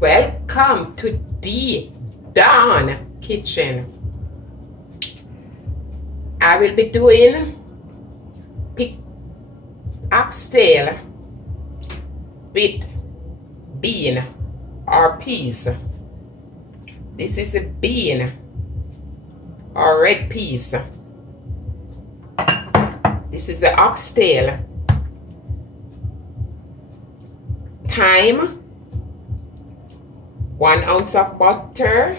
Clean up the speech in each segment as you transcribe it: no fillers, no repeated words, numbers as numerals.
Welcome to the Dawn Kitchen. I will be doing oxtail with bean or peas. This is a bean or red peas. This is the oxtail. Thyme, 1 ounce of butter,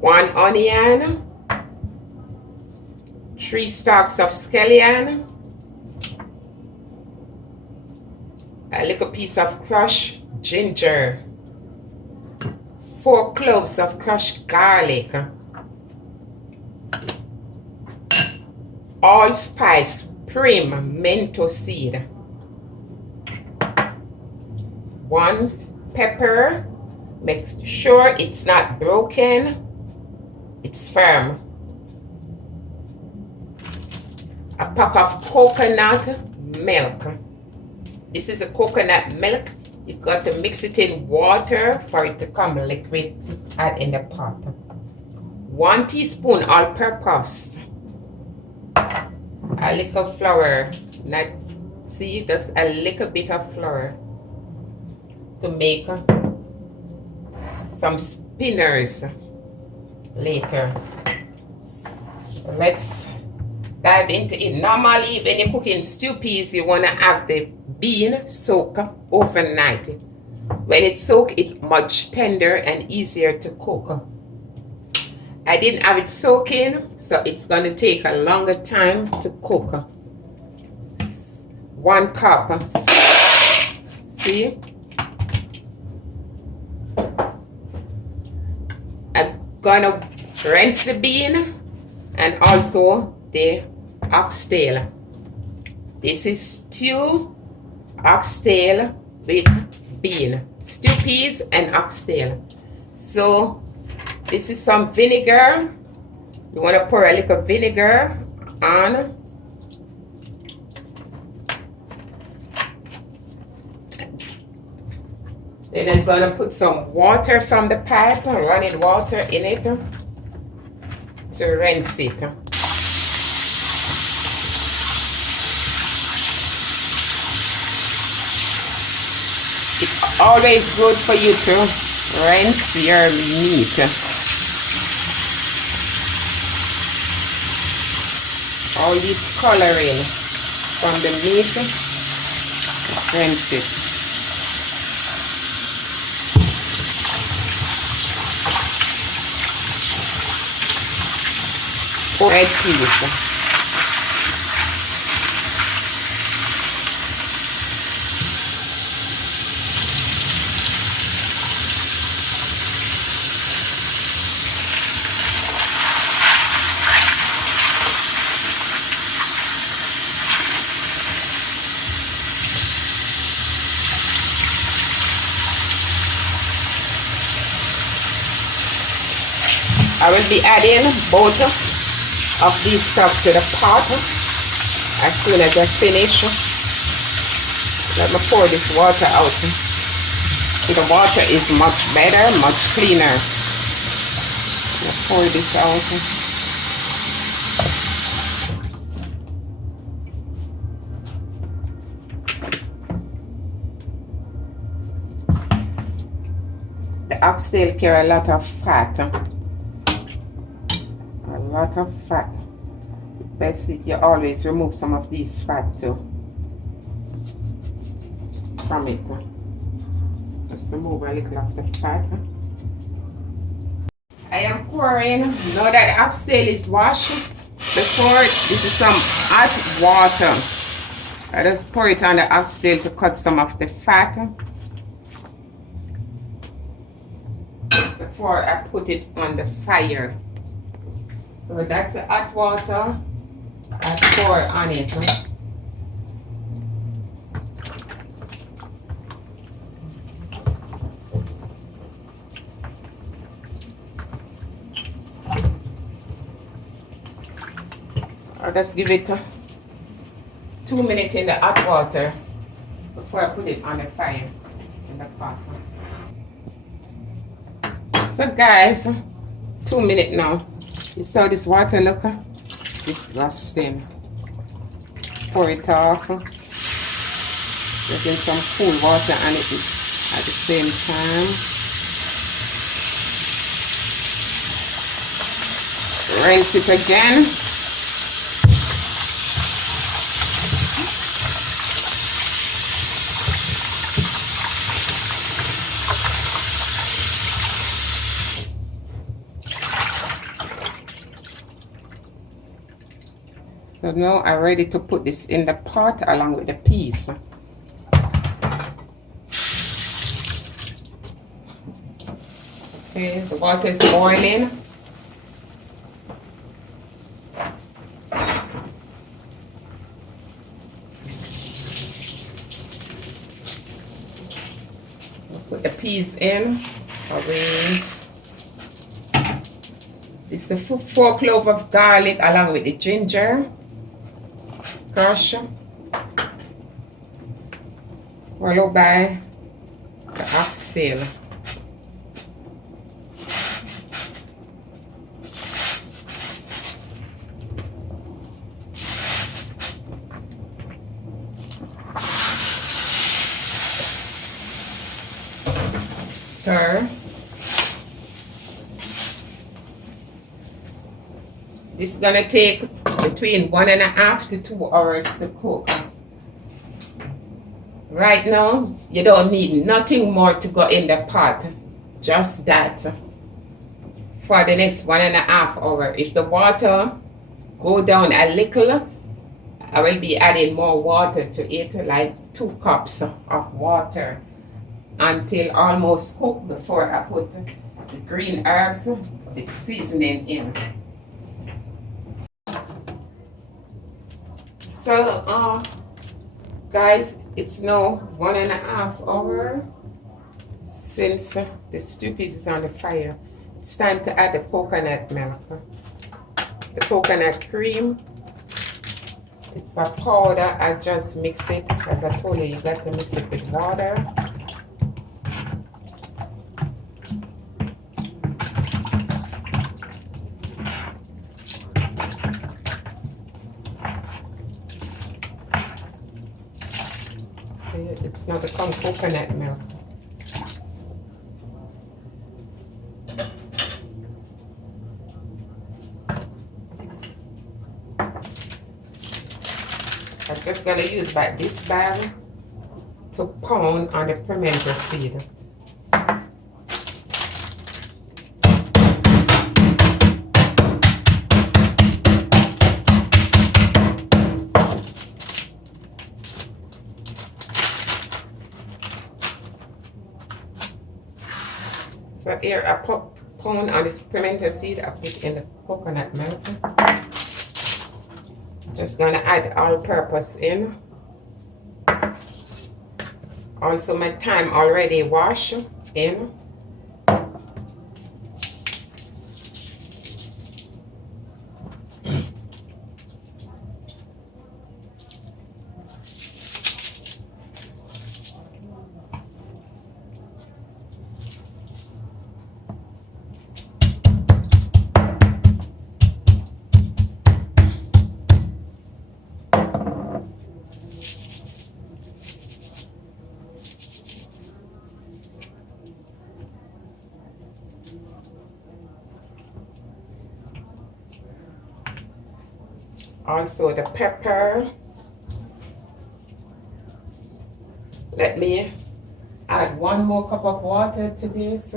1 onion, 3 stalks of scallion, a little piece of crushed ginger, 4 cloves of crushed garlic, allspice prim mentho seed, 1 pepper, make sure it's not broken, it's firm, a pack of coconut milk. This is a coconut milk. You got to mix it in water for it to come liquid to add in the pot. 1 teaspoon all-purpose. A little flour. Not see, just a little bit of flour to make some spinners later. Let's dive into it. Normally, when you're cooking stew peas, you want to have the bean soak overnight. When it's soaked, it's much tender and easier to cook. I didn't have it soaking, so it's going to take a longer time to cook. 1 cup. See? I'm gonna rinse the bean and also the oxtail. This is stew oxtail with bean, stew peas and oxtail. So this is some vinegar. You want to pour a little vinegar on. Then I'm gonna put some water from the pipe, running water in it to rinse it. It's always good for you to rinse your meat. All this coloring from the meat, rinse it. Red peas. I will be adding both of these stuff to the pot as soon as I finish. Let me pour this water out. The water is much better, much cleaner. Let me pour this out. The oxtail carry a lot of fat. A lot of fat. Best you always remove some of these fat too from it. Just remove a little of the fat. I am pouring, now that the oxtail is washed, before this is some hot water. I just pour it on the oxtail to cut some of the fat before I put it on the fire. So that's the hot water I pour on it. I'll just give it 2 minutes in the hot water before I put it on the fire in the pot. So guys, 2 minutes now. You saw this water look? Disgusting. Pour it off. Getting some cool water on it at the same time. Rinse it again. So now I'm ready to put this in the pot along with the peas. Okay, the water is boiling. Put the peas in. This is the 4 cloves of garlic along with the ginger. Crush. Followed by the oxtail. Stir. This is gonna take between 1.5 to 2 hours to cook. Right now, you don't need nothing more to go in the pot. Just that. For the next 1.5 hours. If the water go down a little, I will be adding more water to it, like 2 cups of water, until almost cooked before I put the green herbs, the seasoning in. So, guys, it's now 1.5 hours since the stew piece is on the fire. It's time to add the coconut milk, the coconut cream. It's a powder. I just mix it. As I told you, you got to mix it with water. It's now become coconut milk. I'm just gonna use this bag to pound on the pimento seed. So here I pound on this pimento seed. I put in the coconut milk. Just gonna add all-purpose in. Also my thyme already washed in. Also the pepper. Let me add 1 more cup of water to this.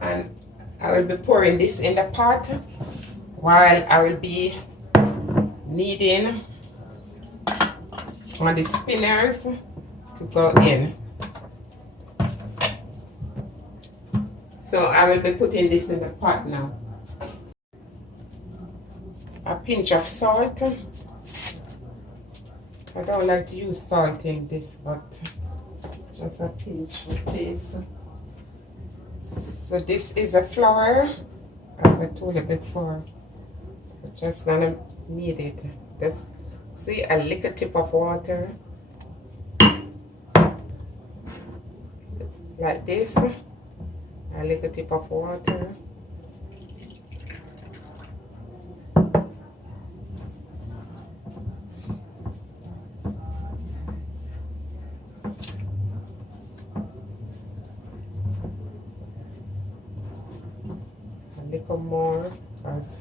And I will be pouring this in the pot while I will be kneading on the spinners to go in. So I will be putting this in the pot now. A pinch of salt. I don't like to use salt in this, but just a pinch for taste. So this is a flour, as I told you before. I'm just gonna knead it. Just see a little tip of water. like this. A little tip of water. A little more, because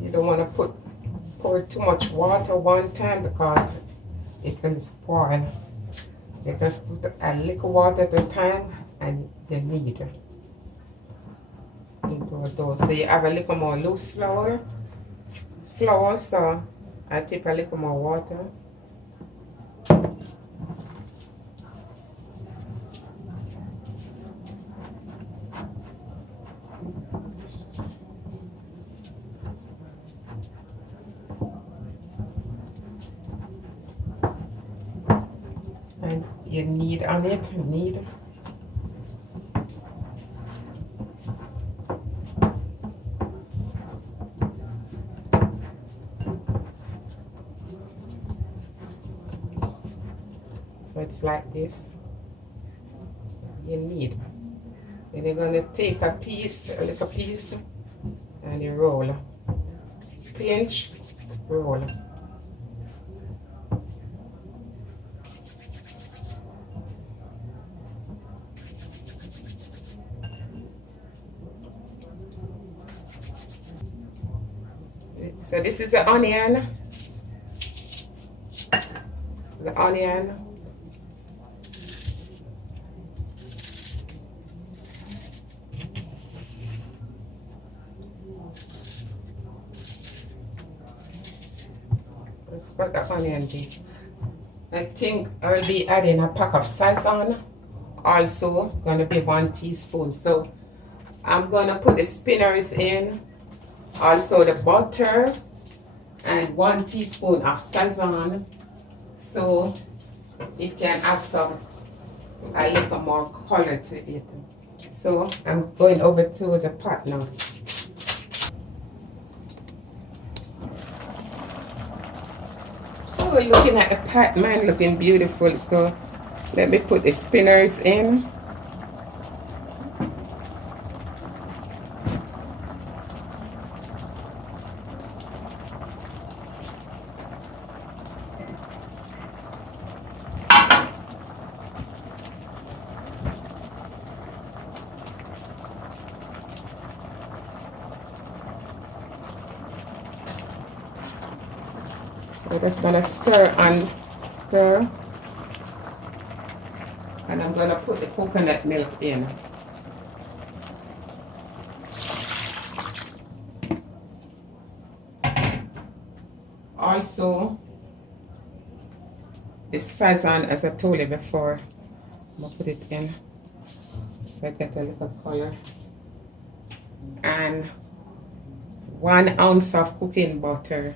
you don't want to pour too much water one time because it will spoil. You just put a little water at a time and you knead into a dough. So you have a little more loose flour, so I tip a little more water. And you knead on it, knead. So it's like this. You knead. Then you're gonna take a little piece, and you roll. Pinch, roll. So this is the onion. The onion. Let's put the onion deep. I think I'll be adding a pack of sazon. Also gonna be 1 teaspoon. So I'm gonna put the spinners in. Also the butter and 1 teaspoon of sazon, so it can add a little more color to it. So I'm going over to the pot now. Oh, looking at the pot, man, looking beautiful. So let me put the spinners in. We're just gonna stir, and I'm gonna put the coconut milk in. Also, the sazon, as I told you before, I'm gonna put it in so I get a little color. And 1 ounce of cooking butter.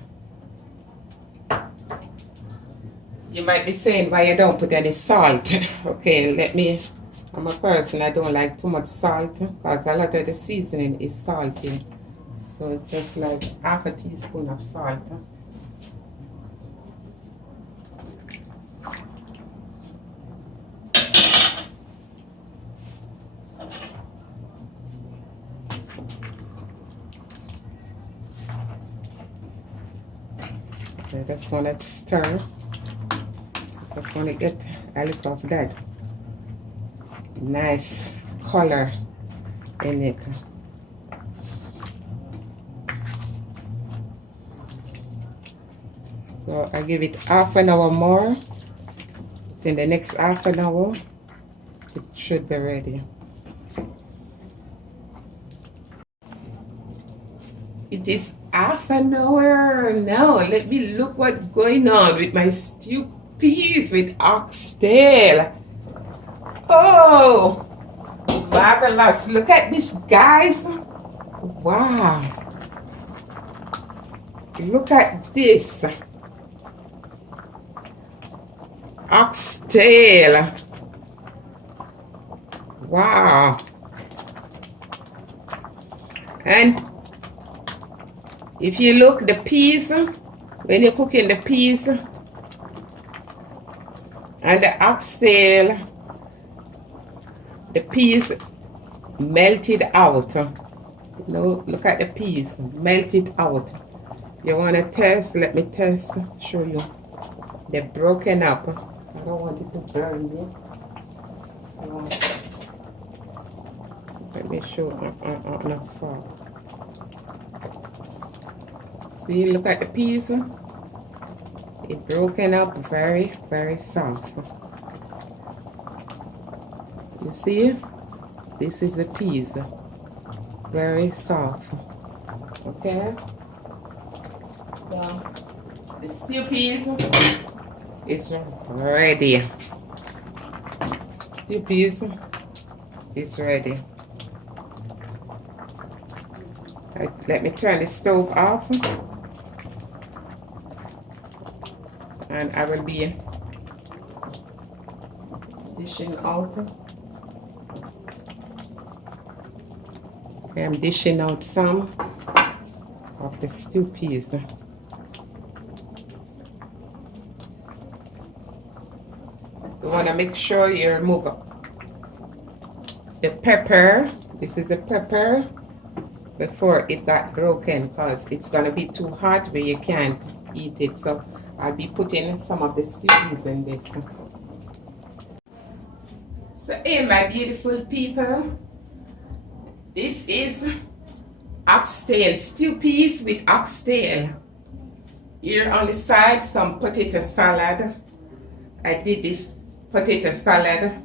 You might be saying why you don't put any salt. Okay, I'm a person, I don't like too much salt because a lot of the seasoning is salty. So just like half a teaspoon of salt. So I just want to stir. I just want to get a little of that nice color in it. So I give it half an hour more. Then the next half an hour, it should be ready. It is half an hour now. Let me look what's going on with my stew peas with oxtail. Oh, marvelous. Look at this, guys. Wow. Look at this. Oxtail. Wow. And if you look, the peas, when you're cooking the peas, And the oxtail, the peas melted out. No, look at the peas melted out. You want to test? Let me test. Show you. They're broken up. I don't want it to burn you. So let me show on a fork. See, look at the peas. It's broken up, very, very soft. You see, this is the peas, very soft. Okay. Now, the stew peas is ready. Stew peas is ready. Let me turn the stove off. And I will be dishing out. I'm dishing out some of the stew peas. You want to make sure you remove the pepper. This is a pepper before it got broken, because it's going to be too hot where you can't eat it. So I'll be putting some of the stew peas in this. So hey my beautiful people, this is oxtail, stew peas with oxtail. Here on the side, some potato salad. I did this potato salad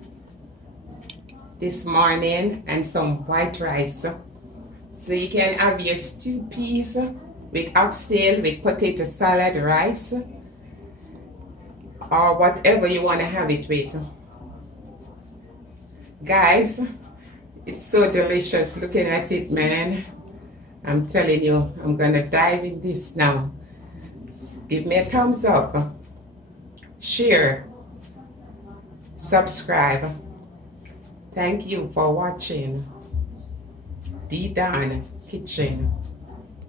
this morning and some white rice. So you can have your stew peas with oxtail with potato salad, rice, or whatever you want to have it with. Guys, it's so delicious looking at it, man. I'm telling you, I'm gonna dive in this now. Give me a thumbs up, share, subscribe. Thank you for watching D Don Kitchen.